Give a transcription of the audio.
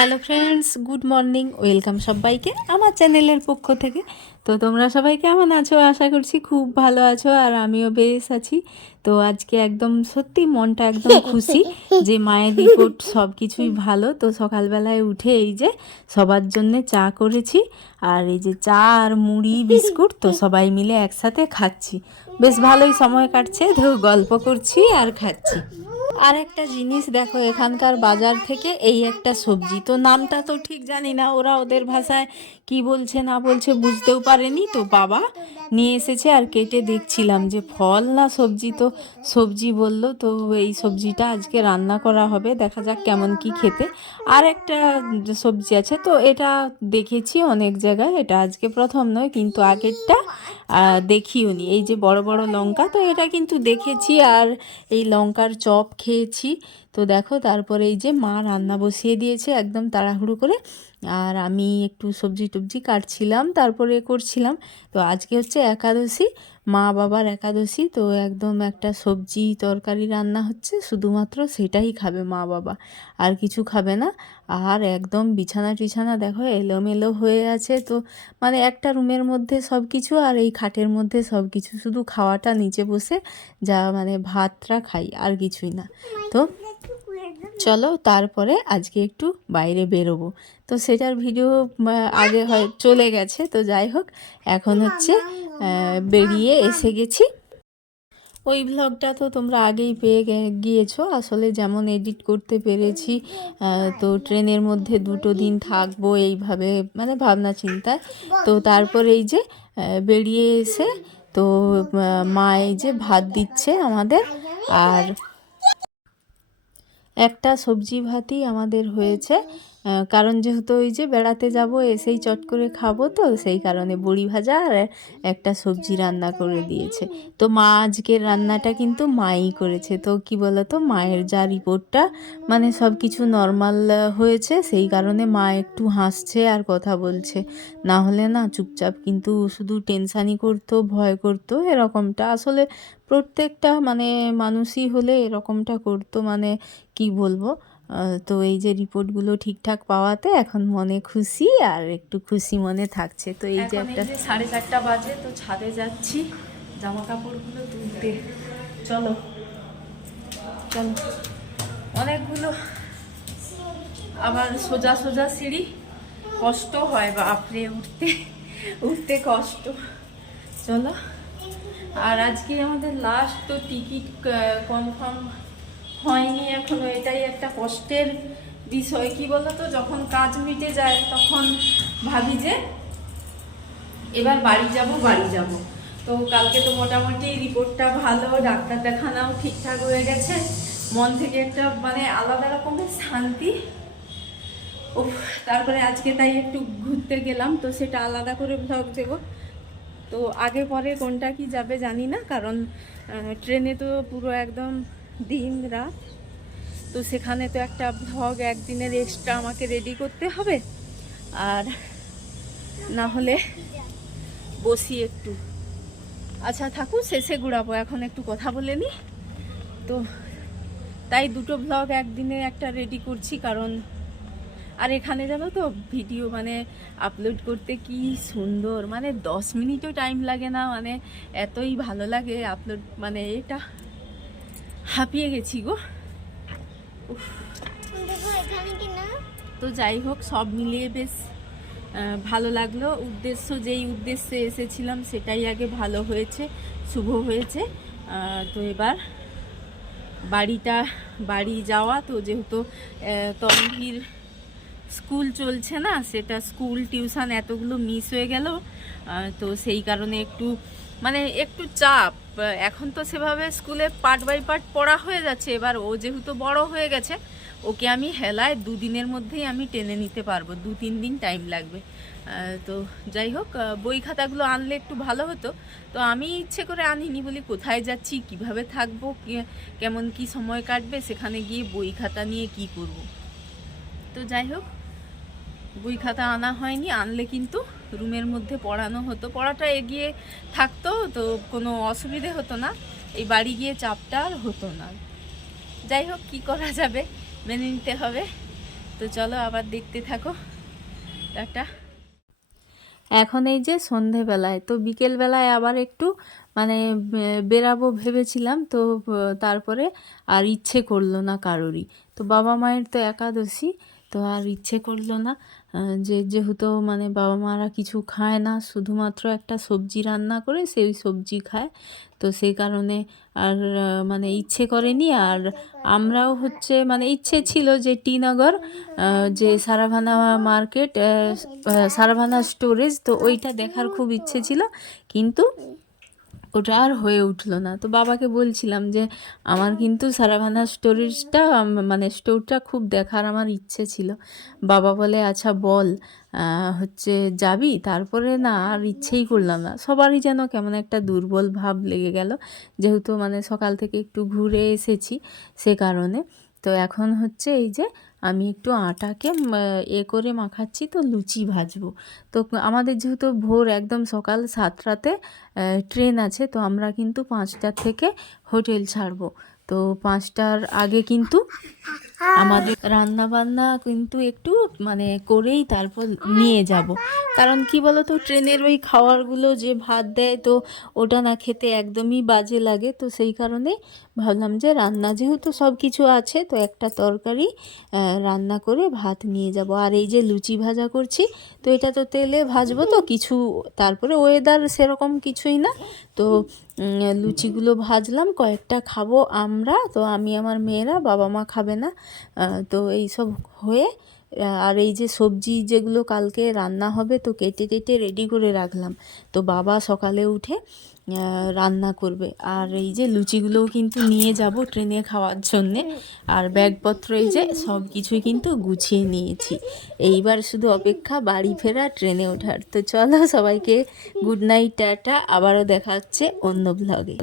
Hello friends, good morning. Welcome সবাইকে আমার চ্যানেলের পক্ষ থেকে। তো তোমরা সবাই কেমন আছো? আশা করছি খুব ভালো আছো, আর আমিও বেশ আছি। তো আজকে একদম সত্যি মনটা একদম খুশি যে মায়ের রিপোর্ট সব কিছুই ভালো। তো সকালবেলায় উঠে এই যে সবার জন্যে চা করেছি, আর এই যে চা আর মুড়ি বিস্কুট তো সবাই মিলে একসাথে খাচ্ছি। বেশ ভালোই সময় কাটছে, তো গল্প করছি আর খাচ্ছি। আর একটা জিনিস দেখো, এখানকার বাজার থেকে এই একটা সবজি, তো নামটা তো ঠিক জানি না, ওরা ওদের ভাষায় কি বলছে না বলছে বুঝতেও পারেনি, তো বাবা নিয়ে এসেছে আর কেটে দেখছিলাম যে ফল না সবজি। তো সবজি বলল, তো এই সবজিটা আজকে রান্না করা হবে, দেখা যাক কেমন কি খেতে। আর একটা সবজি আছে, তো এটা দেখেছি অনেক জায়গায়, এটা আজকে প্রথম নয়, কিন্তু আগেরটা দেখিও নি। এই যে বড় বড় লঙ্কা, তো এটা কিন্তু দেখেছি, আর এই লঙ্কার চপ খেয়েছি। তো দেখো, তারপরে এই যে মা রান্না বসিয়ে দিয়েছে একদম তাড়াহুড়ো করে, আর আমি একটু সবজি টবজি কাটছিলাম, তারপরে করছিলাম। তো আজকে হচ্ছে একাদশী, মা বাবার একাদশী, তো একদম একটা সবজি তরকারি রান্না হচ্ছে, শুধুমাত্র সেটাই খাবে মা বাবা, আর কিছু খাবে না। আর একদম বিছানা টিছানা দেখো এলোমেলো হয়ে আছে, তো মানে একটা রুমের মধ্যে সব কিছু, আর এই খাটের মধ্যে সব কিছু, শুধু খাওয়াটা নিচে বসে যা মানে ভাতটা খাই, আর কিছুই না। তো চলো তারপরে আজকে একটু বাইরে বেরোবো, তো সেটার ভিডিও আগে হয় চলে গেছে। তো যাই হোক, এখন হচ্ছে বেরিয়ে এসে গেছি। ওই ভ্লগটা তো তোমরা আগেই পেয়ে গিয়েছো। আসলে যেমন এডিট করতে পেরেছি, তো ট্রেনের মধ্যে 2 দিন থাকবো এইভাবে মানে ভাবনা চিন্তায়। তো তারপর এই যে বেরিয়ে এসে, তো মা এই যে ভাত দিচ্ছে আমাদের, আর একটা সবজি ভাতই আমাদের হয়েছে, কারণ যেহেতু ওই যে বেড়াতে যাব, এসেই চট করে খাবো, তো সেই কারণে বড়ি ভাজা আর একটা সবজি রান্না করে দিয়েছে। তো মা আজকের রান্নাটা কিন্তু মাই করেছে। তো কি বলতো, মায়ের যা রিপোর্টটা মানে সব কিছু নর্মাল হয়েছে, সেই কারণে মা একটু হাসছে আর কথা বলছে, না হলে না চুপচাপ কিন্তু শুধু টেনশানই করতো, ভয় করতো, এরকমটা আসলে প্রত্যেকটা মানে মানুষই হলে এরকমটা করতো, মানে কি বলবো। তো এই যে রিপোর্টগুলো ঠিকঠাক পাওয়াতে এখন মনে খুশি, আর একটু খুশি মনে থাকছে। তো এই যে একটা 4:30 বাজে, তো ছাদে যাচ্ছি জামা কাপড়গুলো তুলতে। চলো চলো, অনেকগুলো, আবার সোজা সোজা সিঁড়ি, কষ্ট হয় বাপরে, উঠতে উঠতে কষ্ট। চলো, আর আজকে আমাদের লাস্ট, তো টিকিট কনফার্ম হয়নি এখনো, এটাই একটা কষ্টের বিষয়। কি বলতো, যখন কাজ মিটে যায় তখন ভাবি যে এবার বাড়ি যাব। তো কালকে তো মোটামুটি রিপোর্টটা ভালো, ডাক্তার দেখানাও ঠিকঠাক হয়ে গেছে, মন থেকে একটা মানে আলাদা রকমের শান্তি। ও, তারপরে আজকে তাই একটু ঘুরতে গেলাম, তো সেটা আলাদা করে ভ্লগ দেবো। তো আগে পরে কোনটা কি যাবে জানি না, কারণ ট্রেনে তো পুরো একদম দিন রাত, তো সেখানে তো একটা ভ্লগ একদিনের এক্সট্রা আমাকে রেডি করতে হবে, আর না হলে বসি একটু। আচ্ছা থাকুক, শেষে ঘুরাবো, এখন একটু কথা বলে নি। তো তাই 2টো ভ্লগ একদিনে একটা রেডি করছি, কারণ আর এখানে জানো তো ভিডিও মানে আপলোড করতে কি সুন্দর, মানে 10 মিনিটও টাইম লাগে না, মানে এতই ভালো লাগে আপলোড, মানে এটা হাঁপিয়ে গেছি গো। তো যাই হোক, সব মিলিয়ে বেশ ভালো লাগলো। উদ্দেশ্য, যেই উদ্দেশ্যে এসেছিলাম সেটাই আগে ভালো হয়েছে, শুভ হয়েছে। তো এবার বাড়ি যাওয়া, তো যেহেতু তন্মীর স্কুল চলছে না, সেটা স্কুল টিউশন এতগুলো মিস হয়ে গেল, তো সেই কারণে একটু মানে একটু চাপ। এখন তো সেভাবে স্কুলে পার্ট বাই পার্ট পড়া হয়ে যাচ্ছে, এবার ও যেহেতু বড় হয়ে গেছে, ওকে আমি হেলায় 2 দিনের মধ্যেই আমি টেনে নিতে পারবো, 2-3 দিন টাইম লাগবে। তো যাই হোক, বই খাতাগুলো আনলে একটু ভালো হতো। তো আমি ইচ্ছে করে আনিনি, বলি কোথায় যাচ্ছি, কিভাবে থাকবো, কেমন কি সময় কাটবে, সেখানে গিয়ে বই খাতা নিয়ে কি করব। তো যাই হোক, বই খাতা আনা হয়নি, আনলে কিন্তু রুমের মধ্যে পড়ানো হতো, পড়াটা এগিয়ে থাকতো, তো কোনো অসুবিধে হতো না, এই বাড়ি গিয়ে চাপটা আর হতো না। যাই হোক, কি করা যাবে, মেনে নিতে হবে। তো চলো আবার দেখতে থাকো, টাটা। এখন এই যে সন্ধেবেলায়, তো বিকেলবেলায় আবার একটু মানে বেরাবো ভেবেছিলাম, তো তারপরে আর ইচ্ছে করলো না কারোরই। তো বাবা মায়ের তো একাদশী, তো আর ইচ্ছে করলো না, যেহেতু মানে বাবা মারা কিছু খায় না, শুধুমাত্র একটা সবজি রান্না করে সেই সবজি খায়, তো সেই কারণে আর মানে ইচ্ছে করেনি। আর আমরাও হচ্ছে মানে ইচ্ছে ছিল যে টিনগর, যে সারাভানা মার্কেট, সারাভানা স্টোরেজ, তো ওইটা দেখার খুব ইচ্ছে ছিল, কিন্তু ওটা আর হয়ে উঠলো না। তো বাবাকে বলছিলাম যে আমার কিন্তু সারাভানা স্টোরেজটা মানে স্টোরটা খুব দেখার আমার ইচ্ছে ছিল। বাবা বলে আচ্ছা বল, হচ্ছে যাবি? তারপরে না আর ইচ্ছেই করলাম না, সবারই যেন কেমন একটা দুর্বল ভাব লেগে গেল, যেহেতু মানে সকাল থেকে একটু ঘুরে এসেছি সে কারণে। তো এখন হচ্ছে এই যে আমি একটু আটাকে করে মাখাচ্ছি, তো লুচি ভাজবো। তো আমাদের যেহেতু ভোর একদম সকাল 7টাতে ট্রেন আছে, তো আমরা কিন্তু 5টা থেকে হোটেল ছাড়বো। তো 5টার আগে কিন্তু আমাদের রান্না বান্না কিন্তু একটু মানে করেই তারপর নিয়ে যাব, কারণ কি বলো তো, ট্রেনের ওই খাবারগুলো যে ভাত দেয়, তো ওটা না খেতে একদমই বাজে লাগে। তো সেই কারণে ভাবলাম যে রান্না যেহেতু সব কিছু আছে, তো একটা তরকারি রান্না করে ভাত নিয়ে যাব। আর এই যে লুচি ভাজা করছি, তো এটা তো তেলে ভাজবো, তো কিছু তারপরে ওয়েদার সেরকম কিছুই না, তো লুচিগুলো ভাজলাম, কয়েকটা খাবো আমরা, তো আমি আমার মেয়েরা, বাবা মা খাবে না। তো এই সব হয়ে আর এই যে সবজি যেগুলো কালকে রান্না হবে, তো কেটে কেটে রেডি করে রাখলাম, তো বাবা সকালে উঠে রান্না করবে। আর এই যে লুচিগুলোও কিন্তু নিয়ে যাব ট্রেনে খাওয়ার জন্যে, আর ব্যাগপত্র এই যে সব কিছুই কিন্তু গুছিয়ে নিয়েছি। এইবার শুধু অপেক্ষা বাড়ি ফেরা, ট্রেনে ওঠার। তো চলো সবাইকে গুড নাইট, টাটা, আবারও দেখা হচ্ছে অন্য ব্লগে।